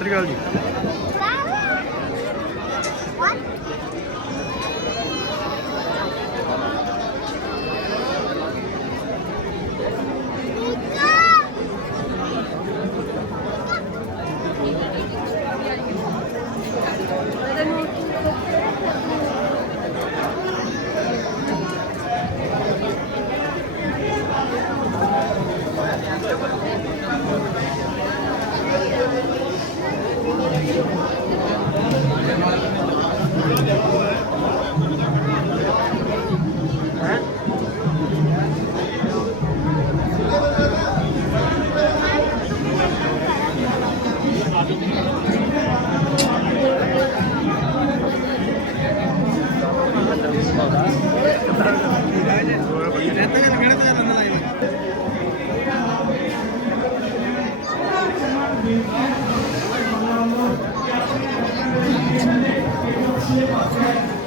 ਸਤਿ ਸ੍ਰੀ ਅਕਾਲ ਜੀ।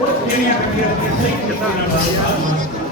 What's getting out of here?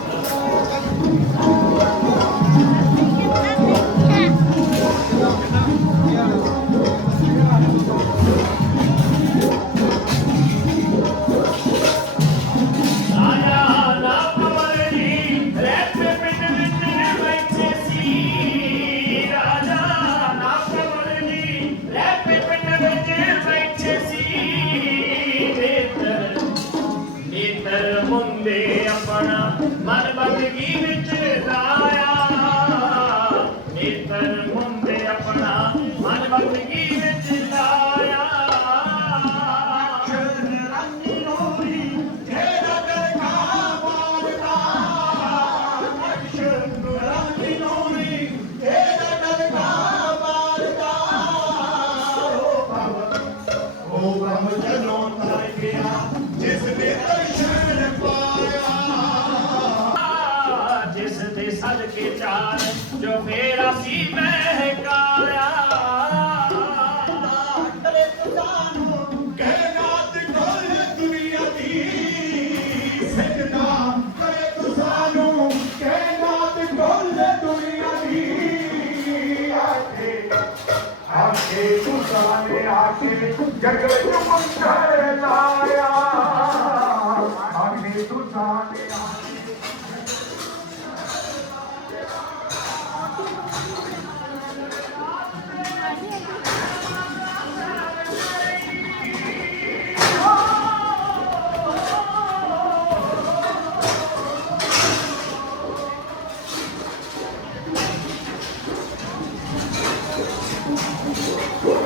ਜਿਸ ਦੇ ਸਦਕੇ ਚਾਰ ਜੋ ਸੀ ਮਹਿਕਾਇਆ। ਆਖੇ ਆ Well,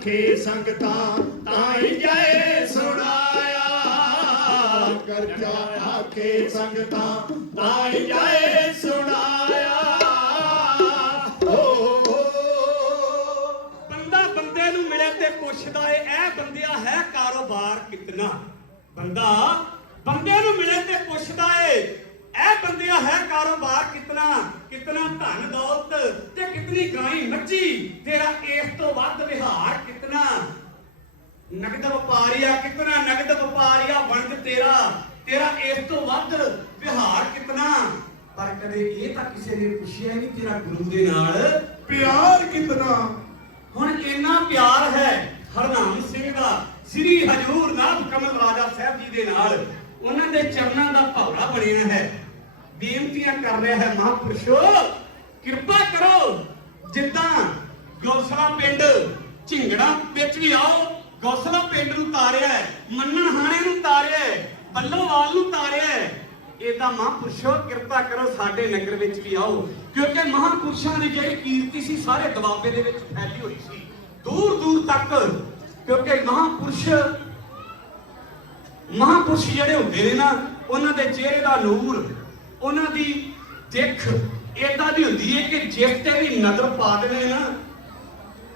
ਆਖੇ ਸੰਗਤਾਂ ਤਾਈ ਜਾਏ ਸੁਣਾਇਆ। ਗਰਜਾ ਆਖੇ ਸੰਗਤਾਂ ਤਾਈ ਜਾਏ ਸੁਣਾਇਆ। ਬੰਦਾ ਬੰਦੇ ਨੂੰ ਮਿਲੇ ਤੇ ਪੁੱਛਦਾ ਏ, ਇਹ ਬੰਦਿਆ ਹੈ ਕਾਰੋਬਾਰ ਕਿਤਨਾ? ਬੰਦਾ ਬੰਦੇ ਨੂੰ ਮਿਲੇ ਤੇ ਪੁੱਛਦਾ ਏ ਇਹ ਬੰਦਿਆ ਹੈ ਕਾਰੋਬਾਰ ਕਿਤਨਾ ਕਿਤਨਾ ਧਨ ਦੌਲਤ ਤੇ ਕਿਤਨੀ ਗਾਈ ਮੱਝੀ ਤੇਰਾ ਇਸ ਤੋਂ ਵੱਧ ਵਿਹਾਰ ਕਿਤਨਾ? ਨਗਦ ਵਪਾਰੀਆ ਕਿਤਨਾ ਨਗਦ ਵਪਾਰੀਆ ਵਣਜ ਤੇਰਾ ਤੇਰਾ ਇਸ ਤੋਂ ਵੱਧ ਵਿਹਾਰ ਕਿਤਨਾ? ਪਰ ਕਦੇ ਇਹ ਤਾਂ ਕਿਸੇ ਨੇ ਪੁੱਛਿਆ ਨਹੀਂ ਤੇਰਾ ਗੁਰੂ ਦੇ ਨਾਲ। ਪਿਆਰ ਕਿਤਨਾ? ਹੁਣ ਇੰਨਾ ਪਿਆਰ ਹੈ ਹਰਨਾਮ ਸਿੰਘ ਦਾ ਸ੍ਰੀ ਹਜੂਰ ਨਾਥ ਕਮਲ ਰਾਜਾ ਸਾਹਿਬ ਜੀ ਦੇ ਨਾਲ। ਉਹਨਾਂ ਦੇ ਚਰਨਾਂ ਦਾ ਭਵਰਾ ਬਣਿਆ ਹੈ। ਬੇਨਤੀਆਂ ਕਰ ਰਿਹਾ ਹੈ ਮਹਾਂਪੁਰਸ਼ੋ ਕਿਰਪਾ ਕਰੋ ਜਿੱਦਾਂ ਗੌਸਲਾ ਪਿੰਡ ਝਿੰਗੜਾ ਵਿੱਚ ਵੀ ਆਓ ਗੌਸਲਾ ਪਿੰਡ ਨੂੰ ਤਾਰਿਆ ਹੈ, ਮੰਨਣ ਹਾਣੇ ਨੂੰ ਤਾਰਿਆ ਹੈ, ਬੱਲੋਵਾਲ ਨੂੰ ਤਾਰਿਆ ਹੈ। ਏਦਾਂ ਮਹਾਂਪੁਰਸ਼ੋ ਕਿਰਪਾ ਕਰੋ ਸਾਡੇ ਨਗਰ ਵਿੱਚ ਵੀ ਆਓ ਕਿਉਂਕਿ ਮਹਾਂਪੁਰਸ਼ਾਂ ਦੀ ਜਿਹੜੀ ਕੀਰਤੀ ਸੀ ਸਾਰੇ ਦਬਾਬੇ ਦੇ ਵਿੱਚ ਫੈਲੀ ਹੋਈ ਸੀ ਦੂਰ ਦੂਰ ਤੱਕ ਕਿਉਂਕਿ ਮਹਾਂਪੁਰਸ਼ ਮਹਾਂਪੁਰਸ਼ ਜਿਹੜੇ ਹੁੰਦੇ ਨੇ ਨਾ ਉਹਨਾਂ ਦੇ ਚਿਹਰੇ ਦਾ ਨੂਰ ਉਹਨਾਂ ਦੀ ਦਿੱਖ ਏਦਾਂ ਦੀ ਹੁੰਦੀ ਹੈ ਕਿ ਜਿਸ ਤੇ ਵੀ ਨਜ਼ਰ ਪਾ ਦੇਵੇ ਨਾ,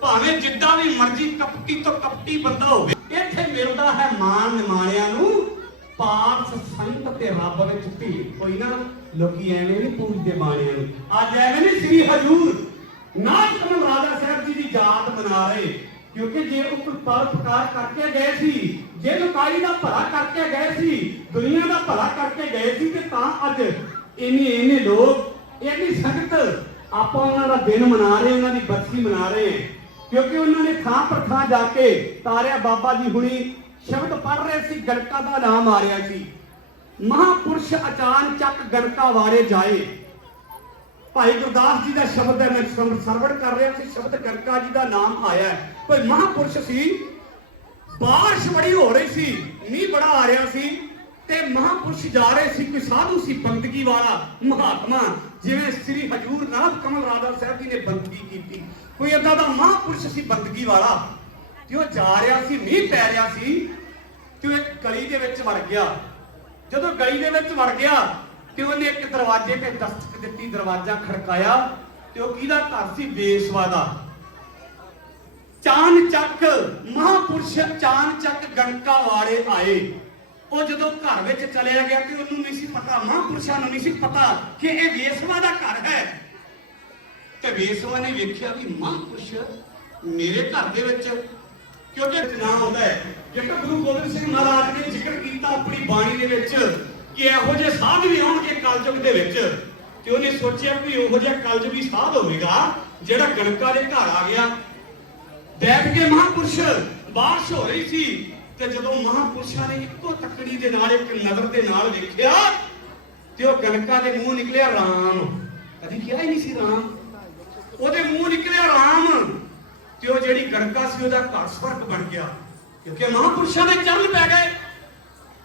ਭਾਵੇਂ ਜਿੱਦਾਂ ਵੀ ਮਰਜ਼ੀ ਕਪਟੀ ਤੋਂ ਕਪਟੀ ਬੰਦਾ ਹੋਵੇ, ਇੱਥੇ ਮਿਲਦਾ ਹੈ ਮਾਨ ਨਿਮਾਣਿਆਂ ਨੂੰ, ਪਾਰਸ ਸੰਤ ਤੇ ਰੱਬ ਵਿੱਚ ਭੇਦ ਕੋਈ ਨਾ, ਲੋਕੀ ਐਵੇਂ ਨਹੀਂ ਪੂਜਦੇ ਬਾਣਿਆਂ ਨੂੰ। ਅੱਜ ਐਵੇਂ ਨਹੀਂ ਸ੍ਰੀ ਹਜੂਰ ਨਾਥ ਰਾਜਾ ਸਾਹਿਬ ਜੀ ਦੀ ਯਾਦ ਮਨਾ ਰਹੇ, ਕਿਉਂਕਿ ਜੇ ਉਹ ਕੋਈ ਪਰਪਕਾਰ ਕਰਕੇ ਗਏ ਸੀ ਜੇ ਲੋਕਾਈ ਦਾ ਭਲਾ ਕਰਕੇ ਗਏ ਸੀ, ਦੁਨੀਆ ਦਾ ਭਲਾ ਕਰਕੇ ਗਏ ਸੀ, ਤੇ ਤਾਂ ਅੱਜ ਇੰਨੇ ਇੰਨੇ ਲੋਕ, ਇੰਨੀ ਸੰਗਤ ਆਪਾਂ ਉਹਨਾਂ ਦਾ ਦਿਨ ਮਨਾ ਰਹੇ, ਉਹਨਾਂ ਦੀ ਬਰਸੀ ਮਨਾ ਰਹੇ ਹਾਂ। ਕਿਉਂਕਿ ਉਹਨਾਂ ਨੇ ਥਾਂ ਪਰ ਥਾਂ ਜਾ ਕੇ ਤਾਰਿਆ ਬਾਬਾ ਜੀ ਹੁਣੀ ਸ਼ਬਦ ਪੜ ਰਹੇ ਸੀ, ਗਣਕਾ ਦਾ ਨਾਮ ਆ ਰਿਹਾ ਸੀ ਮਹਾਪੁਰਸ਼ ਅਚਾਨ ਚੱਕ ਗਣਕਾ ਵਾਰੇ ਜਾਏ ਭਾਈ ਗੁਰਦਾਸ ਜੀ ਦਾ ਸ਼ਬਦ ਹੈ, ਮੈਂ ਸਰਵਣ ਕਰ ਰਿਹਾ ਸੀ, ਸ਼ਬਦ ਗਣਕਾ ਜੀ ਦਾ ਨਾਮ ਆਇਆ ਹੈ। ਕੋਈ ਮਹਾਪੁਰਸ਼ ਸੀ ਬਾਰਿਸ਼ ਬੜੀ ਹੋ ਰਹੀ ਸੀ, ਮੀਂਹ ਬੜਾ ਆ ਰਿਹਾ ਸੀ ਤੇ ਮਹਾਪੁਰਸ਼ ਜਾ ਰਹੇ ਸੀ ਕੋਈ ਸਾਧੂ ਸੀ ਬੰਦਗੀ ਵਾਲਾ ਮਹਾਤਮਾ, ਜਿਵੇਂ ਸ੍ਰੀ ਹਜੂਰ ਨਾਥ ਕਮਲ ਰਾਜਾ ਸਾਹਿਬ ਜੀ ਨੇ ਬੰਦਗੀ ਕੀਤੀ। ਕੋਈ ਏਦਾਂ ਦਾ ਮਹਾਪੁਰਸ਼ ਸੀ ਬੰਦਗੀ ਵਾਲਾ, ਤੇ ਉਹ ਜਾ ਰਿਹਾ ਸੀ, ਮੀਂਹ ਪੈ ਰਿਹਾ ਸੀ, ਤੇ ਉਹ ਇੱਕ ਗਲੀ ਦੇ ਵਿੱਚ ਵੜ ਗਿਆ। ਜਦੋਂ ਗਲੀ ਦੇ ਵਿੱਚ ਵੜ ਗਿਆ, ਤੇ ਉਹਨੇ ਇੱਕ ਦਰਵਾਜ਼ੇ ਤੇ ਦਸਤਕ ਦਿੱਤੀ, ਦਰਵਾਜ਼ਾ ਖੜਕਾਇਆ, ਤੇ ਉਹ ਕਿਹਦਾ ਘਰ ਸੀ? ਬੇਸਵਾ ਦਾ। ਚਾਨ ਚੱਕ ਮਹਾਪੁਰਸ਼ ਚਾਨ ਚੱਕ ਗਣਕਾ ਵਾੜੇ ਆਏ। ਉਹ ਜਦੋਂ ਘਰ ਵਿੱਚ ਚਲਿਆ ਗਿਆ ਤੇ ਉਹਨੂੰ ਨਹੀਂ ਸੀ ਪਤਾ, ਮਹਾਪੁਰਸ਼ਾਂ ਨੂੰ ਨਹੀਂ ਸੀ ਪਤਾ ਕਿ ਇਹ ਵੇਸਵਾ ਦਾ ਘਰ ਹੈ। ਤੇ ਵੇਸਵਾ ਨੇ ਵੇਖਿਆ ਵੀ ਮਹਾਪੁਰਸ਼ ਮੇਰੇ ਘਰ ਦੇ ਵਿੱਚ, ਕਿਉਂਕਿ ਨਾਮ ਆਉਂਦਾ ਹੈ। ਜੇਕਰ ਗੁਰੂ ਗੋਬਿੰਦ ਸਿੰਘ ਮਹਾਰਾਜ ਨੇ ਜ਼ਿਕਰ ਕੀਤਾ ਆਪਣੀ ਬਾਣੀ ਦੇ ਵਿੱਚ ਕਿ ਇਹੋ ਜਿਹੇ ਸਾਧ ਵੀ ਆਉਣਗੇ ਕਲਯੁਗ ਦੇ ਵਿੱਚ, ਤੇ ਉਹਨੇ ਸੋਚਿਆ ਵੀ ਇਹੋ ਜਿਹਾ ਕਲਯੁਗੀ ਸਾਧ ਹੋਵੇਗਾ ਜਿਹੜਾ ਗਣਕਾ ਦੇ ਘਰ ਆ ਗਿਆ ਬੈਠ ਕੇ ਮਹਾਪੁਰਸ਼ ਬਾਰਿਸ਼ ਹੋ ਰਹੀ ਸੀ ਤੇ ਜਦੋਂ ਮਹਾਪੁਰਸ਼ਾਂ ਨੇ ਇੱਕੋ ਤੱਕੜੀ ਦੇ ਨਾਲ ਇੱਕ ਨਜ਼ਰ ਦੇ ਨਾਲ ਵੇਖਿਆ ਤੇ ਉਹ ਗਣਕਾ ਦੇ ਮੂੰਹ ਨਿਕਲਿਆ ਰਾਮ। ਕਦੀ ਕਿਹਾ ਹੀ ਨਹੀਂ ਸੀ ਰਾਮ। ਉਹਦੇ ਮੂੰਹ ਨਿਕਲਿਆ ਰਾਮ ਤੇ ਉਹ ਜਿਹੜੀ ਗਣਕਾ ਸੀ ਉਹਦਾ ਘਰ ਸਵਰਗ ਬਣ ਗਿਆ। ਕਿਉਂਕਿ ਮਹਾਪੁਰਸ਼ਾਂ ਦੇ ਚਰਨ ਪੈ ਗਏ।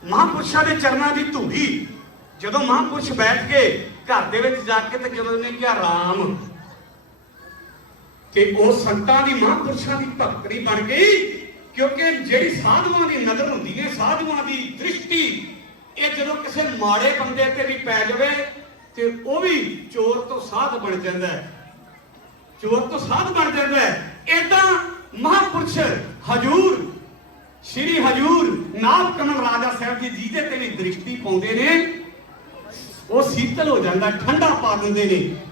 ਮਹਾਪੁਰਸ਼ਾਂ ਦੇ ਚਰਨਾਂ ਦੀ ਧੂੜੀ ਜਦੋਂ ਮਹਾਪੁਰਸ਼ ਬੈਠ ਕੇ ਘਰ ਦੇ ਵਿੱਚ ਜਾ ਕੇ ਤੇ ਜਦੋਂ ਉਹਨੇ ਕਿਹਾ ਰਾਮ ਕਿ ਉਹ ਸੰਤਾਂ ਦੀ ਮਹਾਂਪੁਰਸ਼ਾਂ ਦੀ ਭਗਤਰੀ ਬਣ ਗਈ, ਕਿਉਂਕਿ ਜਿਹੜੀ ਸਾਧੂਆਂ ਦੀ ਨਜ਼ਰ ਹੁੰਦੀ ਹੈ, ਸਾਧੂਆਂ ਦੀ ਦ੍ਰਿਸ਼ਟੀ, ਇਹ ਜਦੋਂ ਕਿਸੇ ਮਾੜੇ ਬੰਦੇ ਤੇ ਵੀ ਪੈ ਜਾਵੇ, ਤੇ ਉਹ ਵੀ ਚੋਰ ਤੋਂ ਸਾਧ ਬਣ ਜਾਂਦਾ ਹੈ। ਚੋਰ ਤੋਂ ਸਾਧ ਬਣ ਜਾਂਦਾ ਹੈ। ਏਦਾਂ ਮਹਾਂਪੁਰਸ਼ ਹਜੂਰ, ਸ਼੍ਰੀ ਹਜੂਰ ਨਾਥ ਕਮਲ ਰਾਜਾ ਸਾਹਿਬ ਜੀ ਜਿਹਦੇ ਤੇ ਵੀ ਦ੍ਰਿਸ਼ਟੀ ਪਾਉਂਦੇ ਨੇ, ਉਹ ਸੀਤਲ ਹੋ ਜਾਂਦਾ, ਠੰਡਾ ਪਾ ਦਿੰਦੇ ਨੇ।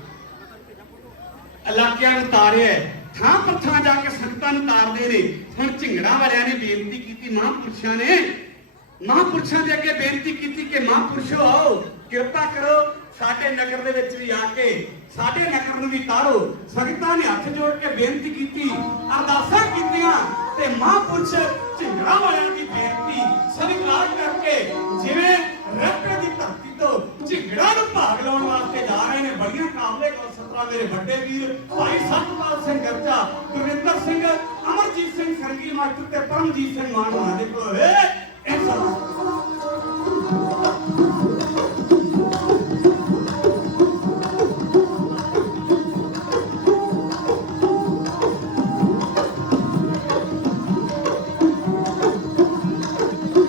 ਇਲਾਕਿਆਂ ਨੂੰ ਤਾਰਿਆ ਥਾਂ ਪਰ ਥਾਂ ਜਾ ਕੇ ਸੰਗਤਾਂ ਨੂੰ ਤਾਰਦੇ ਨੇ। ਹੁਣ ਝਿੰਗੜਾ ਵਾਲਿਆਂ ਨੇ ਬੇਨਤੀ ਕੀਤੀ, ਮਹਾਂਪੁਰਸ਼ਾਂ ਨੇ। ਮਹਾਂਪੁਰਸ਼ਾਂ ਦੇ ਅੱਗੇ ਬੇਨਤੀ ਕੀਤੀ ਕਿ ਮਹਾਂਪੁਰਸ਼ੋ ਆਓ, ਕਿਰਪਾ ਕਰੋ, ਸਾਡੇ ਨਗਰ ਦੇ ਵਿੱਚ ਵੀ ਆ ਕੇ ਸਾਡੇ ਨਗਰ ਨੂੰ ਵੀ ਤਾਰੋ। ਸੰਗਤਾਂ ਨੇ ਹੱਥ ਜੋੜ ਕੇ ਬੇਨਤੀ ਕੀਤੀ, ਅਰਦਾਸਾਂ ਕੀਤੀਆਂ ਤੇ ਮਹਾਂਪੁਰਸ਼ ਝਿੰਗੜਾ ਵਾਲਿਆਂ ਦੀ ਬੇਨਤੀ ਸਵੀਕਾਰ ਕਰਕੇ ਜਿਵੇਂ ਰੱਪੇ ਦੀ ਧਰਤੀ ਤੋਂ ਝਿੰਗੜਾ ਨੂੰ ਭਾਗ ਲਾਉਣ ਵਾਸਤੇ ਜਾ ਰਹੇ ਨੇ ਬੜੀਆਂ ਕਾਬਲੇ ਕੋਲ ਮੇਰੇ ਵੱਡੇ ਵੀਰ, ਭਾਈ ਸਤਪਾਲ ਸਿੰਘ ਗਰਜਾ, ਗੁਰਵਿੰਦਰ ਸਿੰਘ, ਅਮਰਜੀਤ ਸਿੰਘ ਸੰਗੀ ਮਾਸਟਰ ਤੇ ਪਰਮਜੀਤ ਸਿੰਘ ਮਾਨ ਹੋਣਾ ਦੇ ਕੋਲ ਹੋਏ ਇਹ ਸਭ